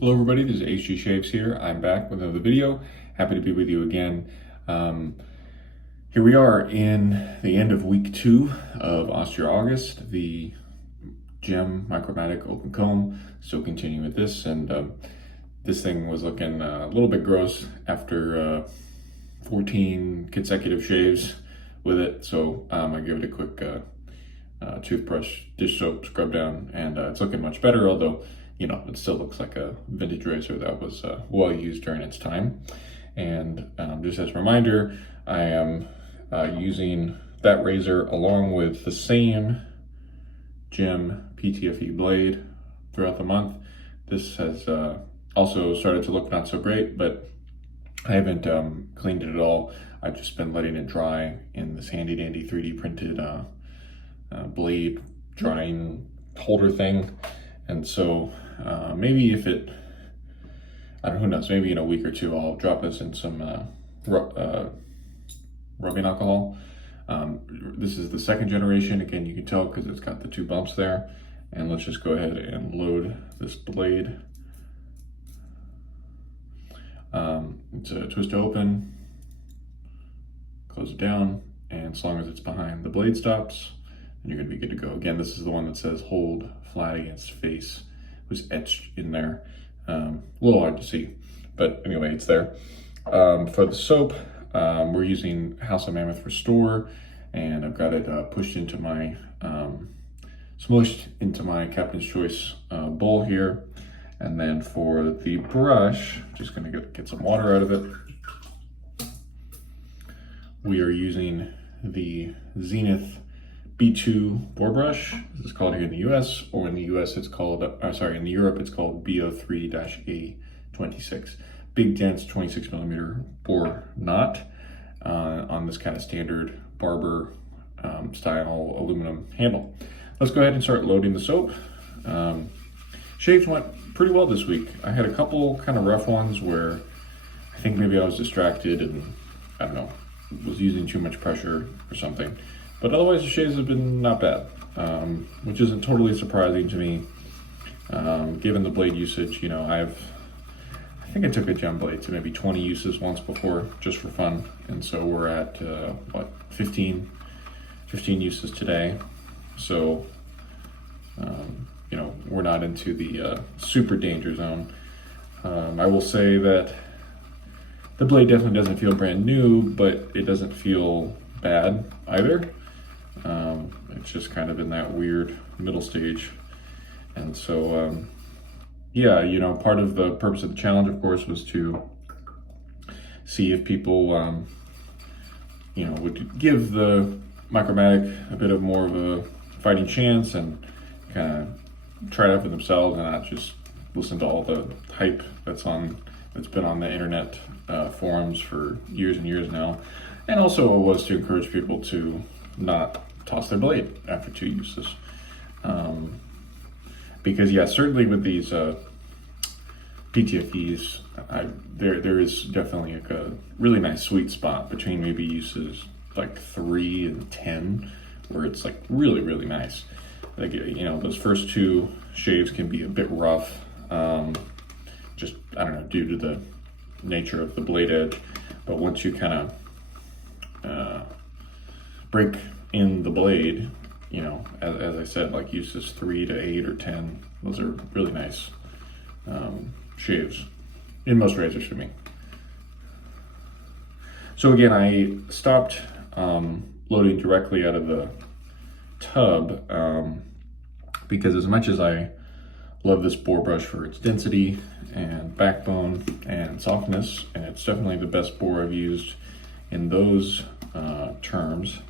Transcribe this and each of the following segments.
Hello everybody, this is HG Shaves here. I'm back with another video. Happy to be with you again. Here we are in the end of week 2 of Austere August, the gem Micromatic open comb. Still continuing with this, and this thing was looking a little bit gross after 14 consecutive shaves with it. So I gave it a quick toothbrush, dish soap, scrub down, and it's looking much better, although you know, it still looks like a vintage razor that was well used during its time. And just as a reminder, I am using that razor along with the same gem PTFE blade throughout the month. This has also started to look not so great, but I haven't cleaned it at all. I've just been letting it dry in this handy dandy 3D printed blade drying holder thing. And so maybe if it, I don't know, who knows, maybe in a week or two I'll drop this in some rubbing alcohol. This is the second generation. Again, you can tell because it's got the 2 bumps there. And let's just go ahead and load this blade. It's a twist to open, close it down, and as long as it's behind the blade stops, and you're gonna be good to go. Again, this is the one that says hold flat against face. It was etched in there. A little hard to see, but anyway, it's there. For the soap, we're using House of Mammoth Restore, and I've got it pushed into my, smushed into my Captain's Choice bowl here. And then for the brush, just gonna get some water out of it. We are using the Zenith B2 Boar brush. This is called here in the US, or in the US it's called, in Europe it's called BO3-A26. Big dense 26mm Boar knot on this kind of standard barber style aluminum handle. Let's go ahead and start loading the soap. Shaves went pretty well this week. I had a couple kind of rough ones where I think maybe I was distracted and I don't know, was using too much pressure or something. But otherwise, the shaves have been not bad, which isn't totally surprising to me, given the blade usage. You know, I think I took a gem blade to maybe 20 uses once before, just for fun. And so we're at, what, 15 uses today. So, you know, we're not into the super danger zone. I will say that the blade definitely doesn't feel brand new, but it doesn't feel bad either. It's just kind of in that weird middle stage. And so, yeah, you know, part of the purpose of the challenge, of course, was to see if people, you know, would give the Micromatic a bit of more of a fighting chance and kind of try it out for themselves and not just listen to all the hype that's been on the internet forums for years and years now. And also it was to encourage people to not toss their blade after 2 uses. Because yeah, certainly with these PTFEs, there is definitely like a really nice sweet spot between maybe uses like 3 and 10, where it's like really, really nice. Like, you know, those first 2 shaves can be a bit rough, just, I don't know, due to the nature of the blade edge. But once you kind of break in the blade, you know, as I said, like uses 3 to 8 or 10, those are really nice shaves in most razors for me. So again, I stopped loading directly out of the tub because as much as I love this Boar brush for its density and backbone and softness, and it's definitely the best Boar I've used in those terms,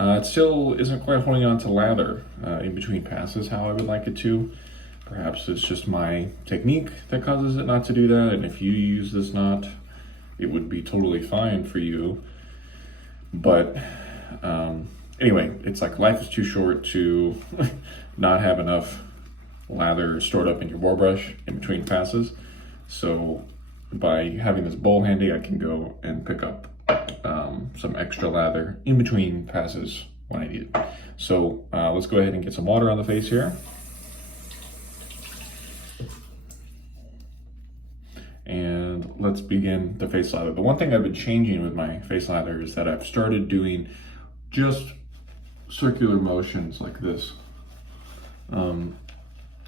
it still isn't quite holding on to lather in between passes how I would like it to. Perhaps it's just my technique that causes it not to do that, and if you use this knot, it would be totally fine for you. But anyway, it's like life is too short to not have enough lather stored up in your Boar brush in between passes. So by having this bowl handy, I can go and pick up some extra lather in between passes when I need it. So let's go ahead and get some water on the face here. And let's begin the face lather. The one thing I've been changing with my face lather is that I've started doing just circular motions like this.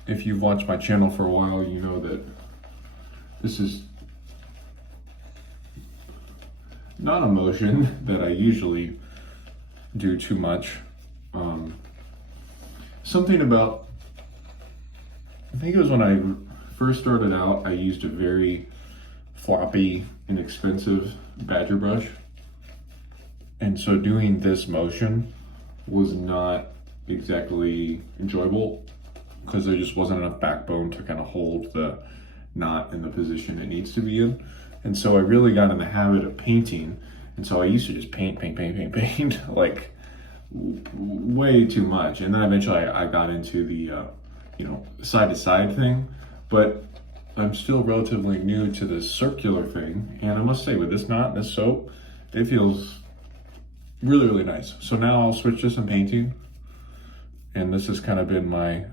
If you've watched my channel for a while, you know that this is not a motion that I usually do too much. Something about, I think it was when I first started out, I used a very floppy, inexpensive badger brush. And so doing this motion was not exactly enjoyable because there just wasn't enough backbone to kind of hold the knot in the position it needs to be in. And so I really got in the habit of painting. And so I used to just paint like way too much. And then eventually I got into the, side to side thing, but I'm still relatively new to this circular thing. And I must say with this knot, this soap, it feels really, really nice. So now I'll switch to some painting. And this has kind of been my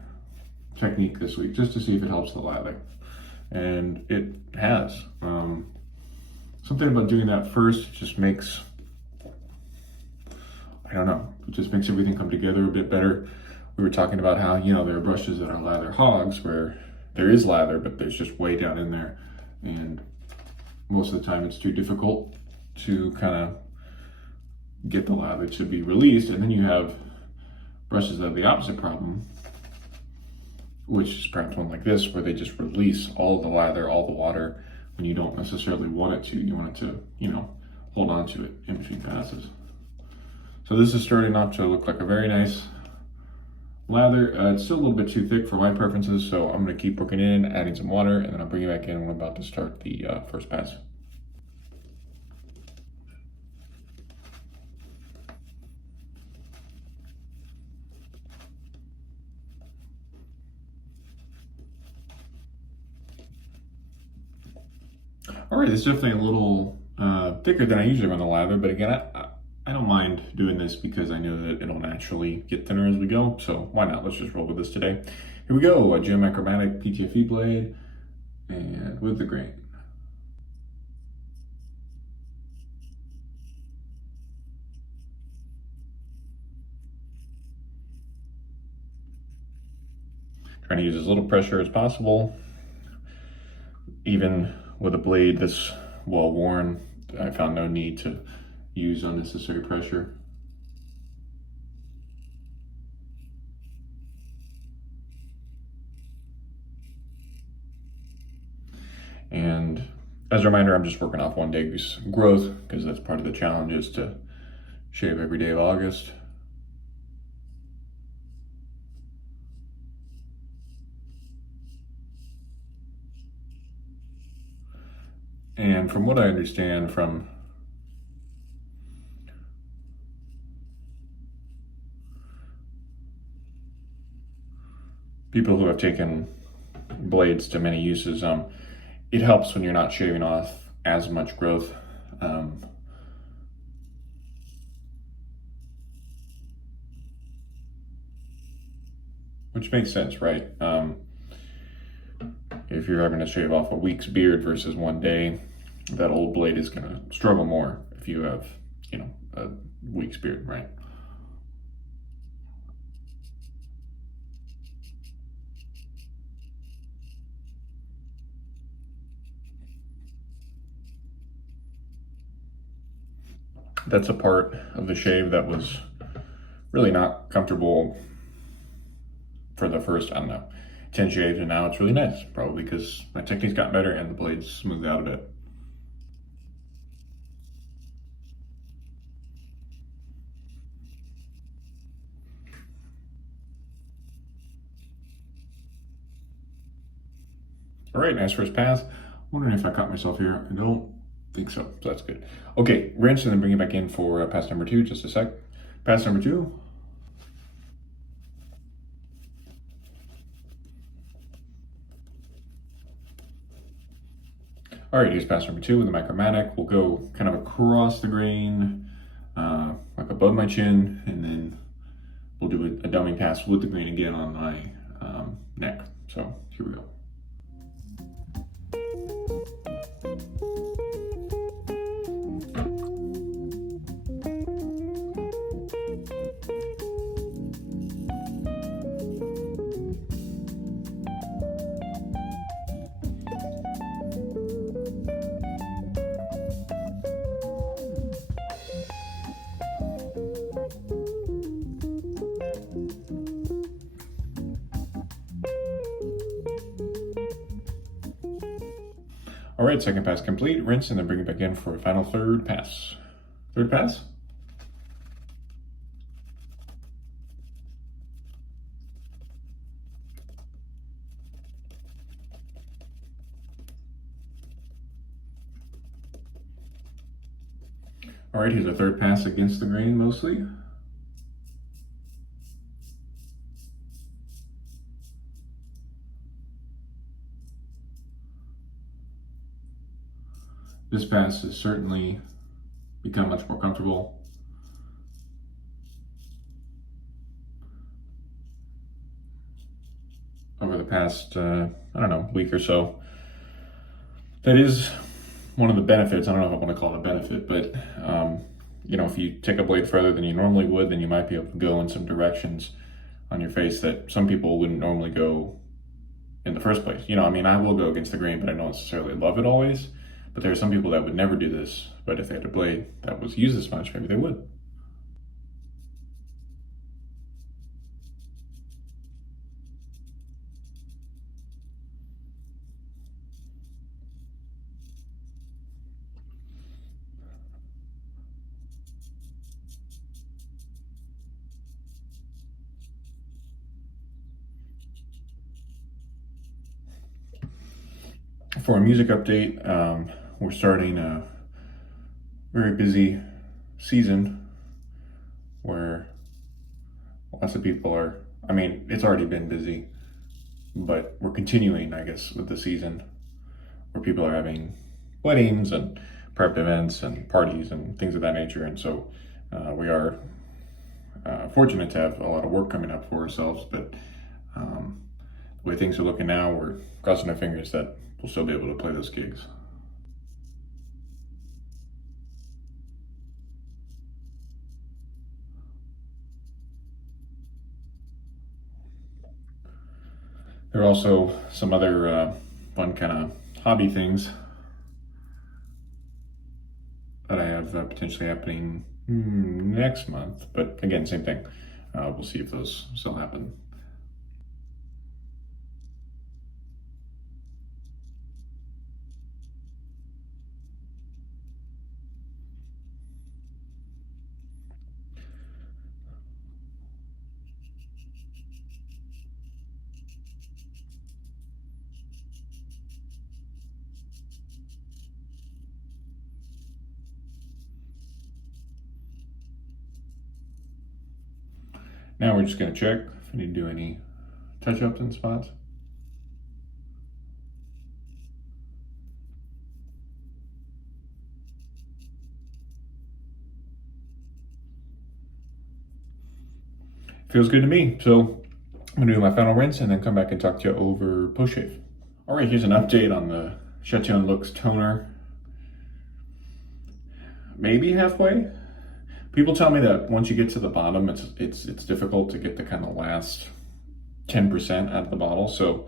technique this week, just to see if it helps the lather. And it has. Something about doing that first just makes, I don't know, it just makes everything come together a bit better. We were talking about how, there are brushes that are lather hogs where there is lather, but there's just way down in there. And most of the time it's too difficult to kind of get the lather to be released. And then you have brushes that have the opposite problem, which is perhaps one like this, where they just release all the lather, all the water, when you don't necessarily want it to. You want it to, hold on to it in between passes. So this is starting off to look like a very nice lather. It's still a little bit too thick for my preferences, so I'm gonna keep working in, adding some water, and then I'll bring it back in when I'm about to start the first pass. All right, it's definitely a little thicker than I usually run the lather, but again, I don't mind doing this because I know that it'll naturally get thinner as we go, so why not? Let's just roll with this today. Here we go, a Micromatic PTFE blade, and with the grain. Trying to use as little pressure as possible. Even with a blade that's well worn, I found no need to use unnecessary pressure. And as a reminder, I'm just working off 1 day's growth because that's part of the challenge, is to shave every day of August. And from what I understand from people who have taken blades to many uses, it helps when you're not shaving off as much growth. Which makes sense, right? If you're having to shave off a week's beard versus 1 day, that old blade is gonna struggle more if you have, a week's beard, right? That's a part of the shave that was really not comfortable for the first, 10 shaves, and now it's really nice, probably because my technique's gotten better and the blade's smoothed out a bit. All right, nice first pass. Wondering if I caught myself here. I don't think so, so that's good. Okay, rinse and then bring it back in for pass number 2, just a sec. Pass number 2. All right, here's pass number 2 with the Micromatic. We'll go kind of across the grain, like above my chin, and then we'll do a dummy pass with the grain again on my neck. So here we go. All right, second pass complete, rinse, and then bring it back in for a final third pass. Third pass? All right, here's a third pass against the grain mostly. This pass has certainly become much more comfortable. Over the past, I don't know, week or so. That is one of the benefits. I don't know if I want to call it a benefit, but you know, if you take a blade further than you normally would, then you might be able to go in some directions on your face that some people wouldn't normally go in the first place. You know, I mean, I will go against the grain, but I don't necessarily love it always. But there are some people that would never do this, but if they had a blade that was used this much, maybe they would. For a music update, we're starting a very busy season where lots of people are, I mean, it's already been busy, but we're continuing, I guess, with the season where people are having weddings and prep events and parties and things of that nature. And so we are fortunate to have a lot of work coming up for ourselves, but the way things are looking now, we're crossing our fingers that we'll still be able to play those gigs. There are also some other fun kind of hobby things that I have potentially happening next month, but again, same thing. We'll see if those still happen. Now we're just going to check if we need to do any touch-ups in spots. Feels good to me. So I'm going to do my final rinse and then come back and talk to you over post-shave. All right, here's an update on the Chatillon Looks toner. Maybe halfway. People tell me that once you get to the bottom, it's difficult to get the kind of last 10% out of the bottle. So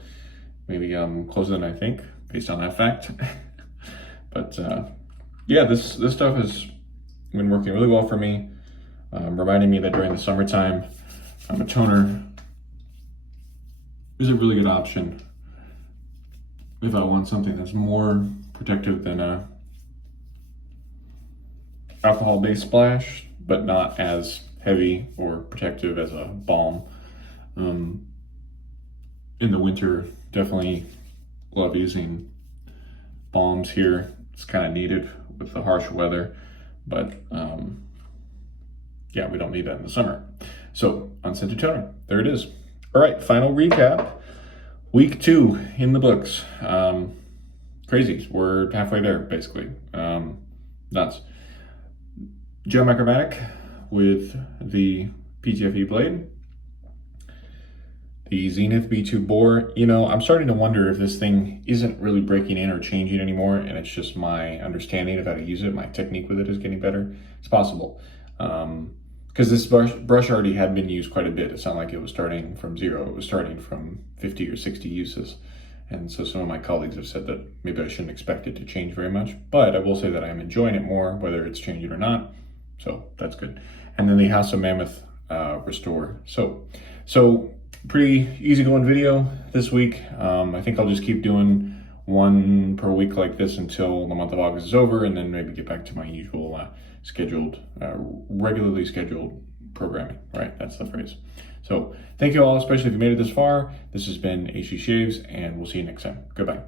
maybe I'm closer than I think, based on that fact. But yeah, this stuff has been working really well for me, reminding me that during the summertime, a toner is a really good option if I want something that's more protective than a alcohol-based splash, but not as heavy or protective as a balm. In the winter, definitely love using balms here. It's kind of needed with the harsh weather, but yeah, we don't need that in the summer. So, Unscented toner, there it is. All right, final recap. Week 2 in the books. Crazy, we're halfway there, basically. Nuts. Gel Micromatic with the PTFE blade. The Zenith B2 Boar. You know, I'm starting to wonder if this thing isn't really breaking in or changing anymore, and it's just my understanding of how to use it. My technique with it is getting better. It's possible. Because this brush already had been used quite a bit. It sounded like it was starting from 0. It was starting from 50 or 60 uses. And so some of my colleagues have said that maybe I shouldn't expect it to change very much. But I will say that I am enjoying it more, whether it's changing or not. So that's good. And then the House of Mammoth Restore. So pretty easy going video this week. I think I'll just keep doing one per week like this until the month of August is over, and then maybe get back to my usual regularly scheduled programming, right? That's the phrase. So thank you all, especially if you made it this far. This has been HC Shaves, and we'll see you next time. Goodbye.